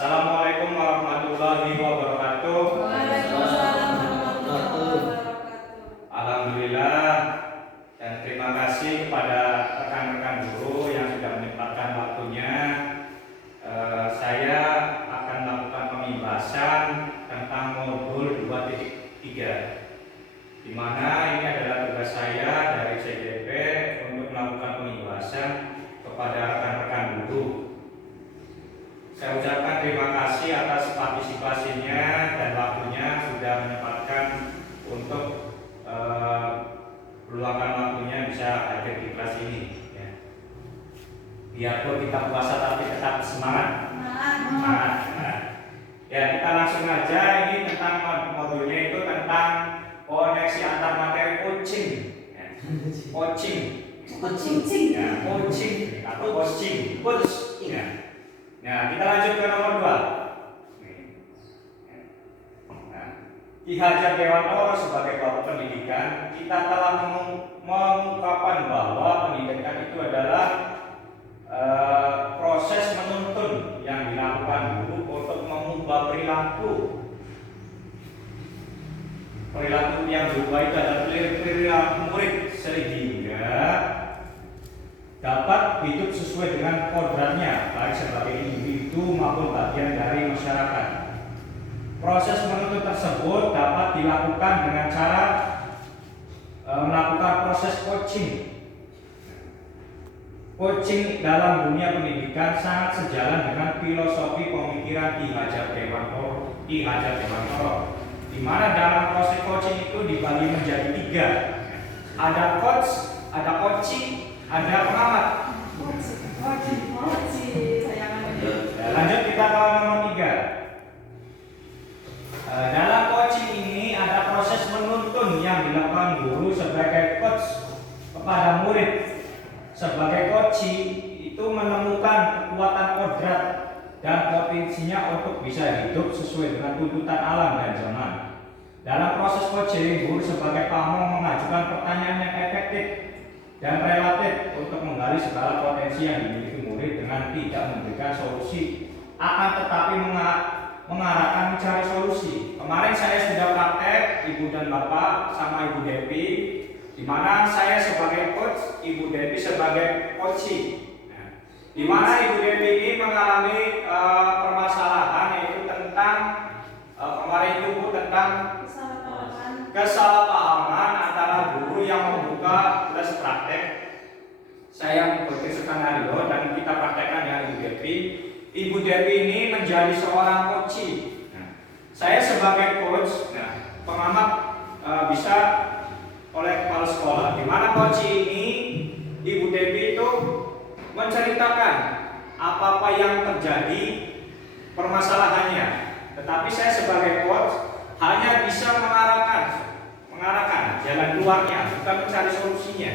Assalamualaikum warahmatullahi wabarakatuh. Waalaikumsalam warahmatullahi wabarakatuh. Alhamdulillah dan terima kasih kepada rekan-rekan guru yang sudah menyempatkan waktunya. Saya akan melakukan pembahasan tentang modul 2.3, di mana ini adalah tugas saya dari CDP untuk melakukan pembahasan kepada rekan-rekan guru. Saya ucapkan terima kasih atas partisipasinya dan waktunya sudah menyempatkan untuk meluangkan waktunya bisa hadir di kelas ini. Ya. Biarpun kita puasa tapi tetap semangat. Semangat. Nah. Ya, kita langsung aja. Ini tentang modulnya itu tentang koneksi antar materi coaching. Ya. Coaching. Ya, coaching atau coaching. Ya. Nah, kita lanjut ke nomor 2. Nah, Ki Hajar Dewantoro sebagai Bapak Pendidikan, kita telah mengungkapkan bahwa pendidikan itu adalah proses menuntun yang dilakukan guru untuk mengubah perilaku yang berubah itu adalah perilaku murid sehingga dapat hidup sesuai dengan kodratnya, baik sebagai individu maupun bagian dari masyarakat. Proses menuntut tersebut dapat dilakukan dengan cara melakukan proses coaching. Coaching dalam dunia pendidikan sangat sejalan dengan filosofi pemikiran Ki Hajar Dewantoro, di mana dalam proses coaching itu dibagi menjadi 3. Ada coach, ada coaching, ada pengamat. Lanjut kita ke nomor 3. Dalam coaching ini ada proses menuntun yang dilakukan guru sebagai coach kepada murid. Sebagai coaching itu menemukan kekuatan kodrat dan potensinya untuk bisa hidup sesuai dengan tuntutan alam dan zaman. Dalam proses coaching, guru sebagai pamong mengajukan pertanyaan yang efektif dan relatif untuk menggali segala potensi yang dimiliki murid dengan tidak memberikan solusi, akan tetapi mengarahkan mencari solusi. Kemarin saya sudah praktek, Ibu dan Bapak sama Ibu Devi, di mana saya sebagai coach, Ibu Devi sebagai coaching. Di mana Ibu Devi ini mengalami permasalahan yaitu tentang kemarin itu Bu tentang kesalahpahaman antara guru yang membuka kelas praktek. Saya membuat skenario dan kita praktekkan dengan Ibu Devi. Ibu Devi ini menjadi seorang coaching. Saya sebagai coach, pengamat bisa oleh kepala sekolah. Di mana coaching ini Ibu Devi itu menceritakan apa-apa yang terjadi permasalahannya. Tetapi saya sebagai coach hanya bisa mengarahkan jalan keluarnya, bukan mencari solusinya.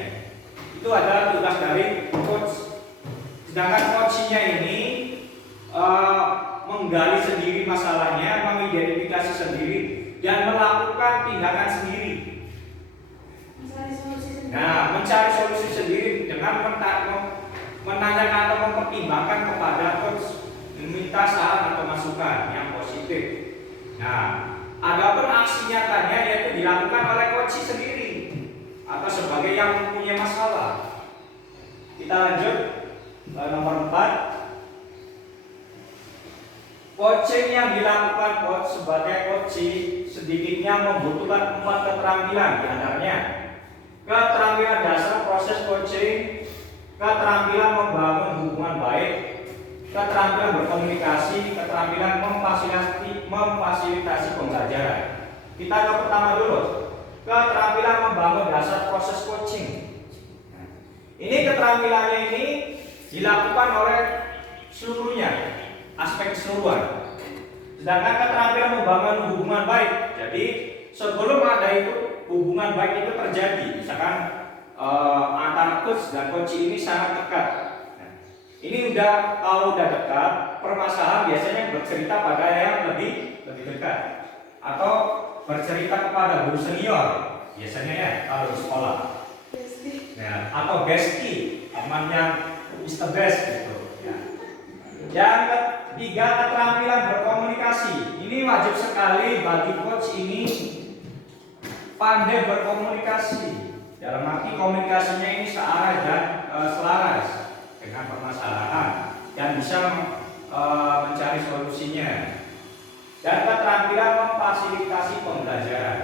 Itu adalah tugas dari coach. Sedangkan coachingnya ini menggali sendiri masalahnya, mengidentifikasi sendiri, dan melakukan tindakan sendiri. Mencari solusi sendiri dengan menanyakan atau mempertimbangkan kepada coach, meminta saran atau masukan yang positif. Adapun aksi nyatanya yaitu dilakukan oleh coach sendiri atau sebagai yang mempunyai masalah. Kita lanjut nomor 4. Coaching yang dilakukan coach sebagai coaching sedikitnya membutuhkan 4 keterampilan, di antaranya keterampilan dasar proses coaching, keterampilan membangun hubungan baik, keterampilan berkomunikasi, keterampilan memfasilitasi pembelajaran. Kita ke pertama dulu, keterampilan membangun dasar proses coaching. Ini keterampilannya ini dilakukan oleh seluruhnya, aspek keseluruhan. Sedangkan keterampilan membangun hubungan baik, jadi sebelum ada itu hubungan baik itu terjadi, misalkan antara coach dan coach ini sangat dekat. Ini kalau udah dekat, permasalahan biasanya bercerita pada yang lebih dekat atau bercerita kepada guru senior biasanya ya kalau di sekolah. Atau bestie, teman yang is the best gitu. Yang tiga, keterampilan berkomunikasi. Ini wajib sekali bagi coach ini pandai berkomunikasi. Dalam arti komunikasinya ini searah dan selaras dengan permasalahan dan bisa mencari solusinya. Dan keterampilan memfasilitasi pembelajaran.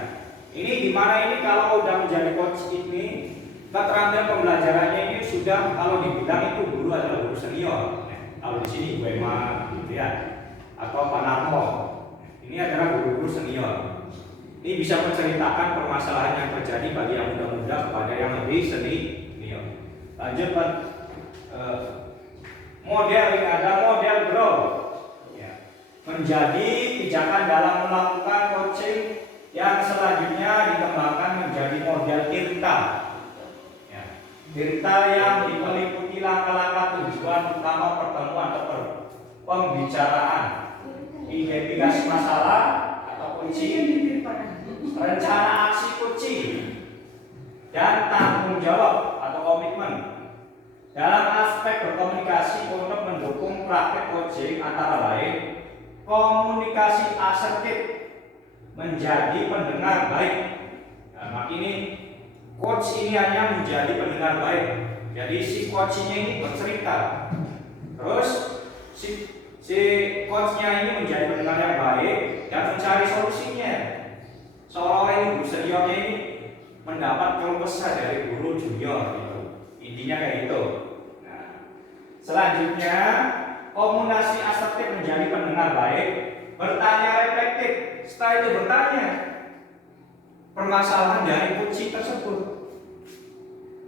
Ini dimana ini kalau udah menjadi coach ini, keterampilan pembelajarannya ini sudah kalau dibilang itu guru adalah guru senior. Kalau di sini Bu Emma, gitu ya, atau Pak Narto, ini adalah guru-guru senior. Ini bisa menceritakan permasalahan yang terjadi bagi yang muda-muda kepada yang lebih senior. Lanjut Pak. Model ini ada model grow. Ya. Menjadi pijakan dalam melakukan coaching yang selanjutnya dikembangkan menjadi model Tirta. Ya. Tirta yang meliputi langkah-langkah tujuan utama pertemuan atau pembicaraan, identifikasi masalah atau kunci, rencana aksi kunci, dan tanggung jawab atau komitmen. Dalam aspek berkomunikasi untuk mendukung praktek coaching antara lain komunikasi asertif, menjadi pendengar baik. Nah, ini coach ini hanya menjadi pendengar baik. Jadi si coachnya ini bercerita, terus si coachnya ini menjadi pendengar yang baik dan mencari solusinya. Seolah ini guru seniornya ini mendapat keluh kesah dari guru junior gitu. Intinya kayak gitu. Nah, selanjutnya komunikasi asertif menjadi pendengar baik, bertanya reflektif. Setelah itu bertanya permasalahan dari kunci tersebut.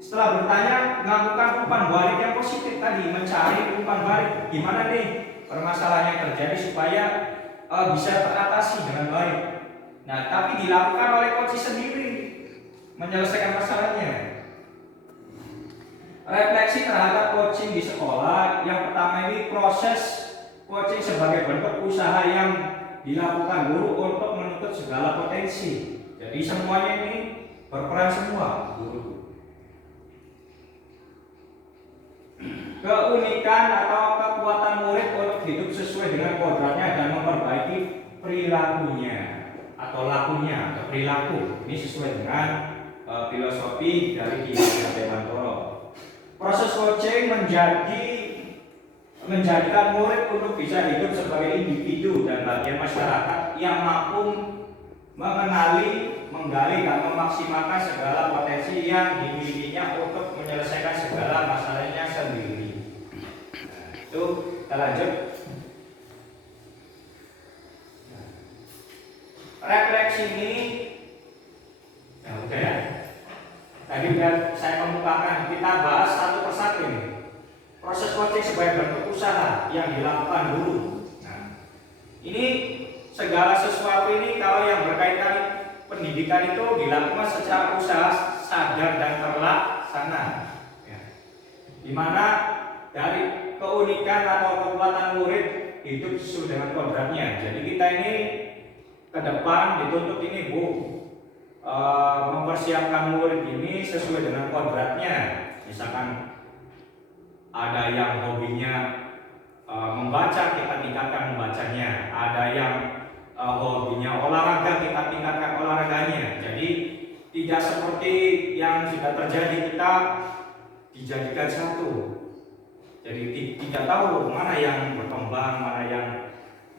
Setelah bertanya, melakukan umpan balik yang positif tadi, mencari umpan balik. Gimana nih permasalahan yang terjadi supaya bisa teratasi dengan baik. Nah, tapi dilakukan oleh coach sendiri menyelesaikan masalahnya. Refleksi terhadap coaching di sekolah. Yang pertama ini proses coaching sebagai bentuk usaha yang dilakukan guru untuk menuntut segala potensi. Jadi semuanya ini berperan semua guru. Keunikan atau kekuatan murid untuk hidup sesuai dengan kodratnya dan memperbaiki perilakunya atau lakunya atau perilaku. Ini sesuai dengan filosofi dari Ki Hajar Dewantara. Proses coaching menjadikan murid untuk bisa hidup sebagai individu dan bagian masyarakat yang mampu mengenali, menggali dan memaksimalkan segala potensi yang dimilikinya untuk menyelesaikan segala masalahnya sendiri. Nah, itu kita lanjut. Refleksi ini, nah udah ya. Tadi udah saya kemukakan, kita bahas satu persatu ini. Proses coaching sebagai bentuk usaha yang dilakukan guru. Nah, ini segala sesuatu ini kalau yang berkaitan pendidikan itu dilakukan secara usaha sadar dan terlaksana. Ya. Dimana dari keunikan atau kekuatan murid hidup sesuai dengan kodratnya. Jadi kita ini ke depan dituntut ini Bu, mempersiapkan murid ini sesuai dengan kodratnya. Misalkan ada yang hobinya membaca, kita tingkatkan membacanya. Ada yang hobinya olahraga, kita tingkatkan olahraganya. Jadi tidak seperti yang sudah terjadi kita dijadikan satu. Jadi tidak tahu mana yang berkembang, mana yang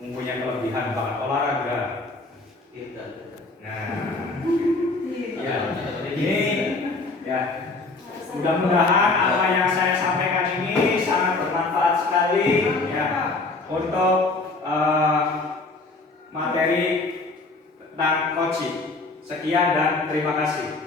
mempunyai kelebihan bakat olahraga. Nah, ya, ini ya. Mudah-mudahan apa yang saya sampaikan ini sangat bermanfaat sekali ya untuk materi tentang coaching. Sekian dan terima kasih.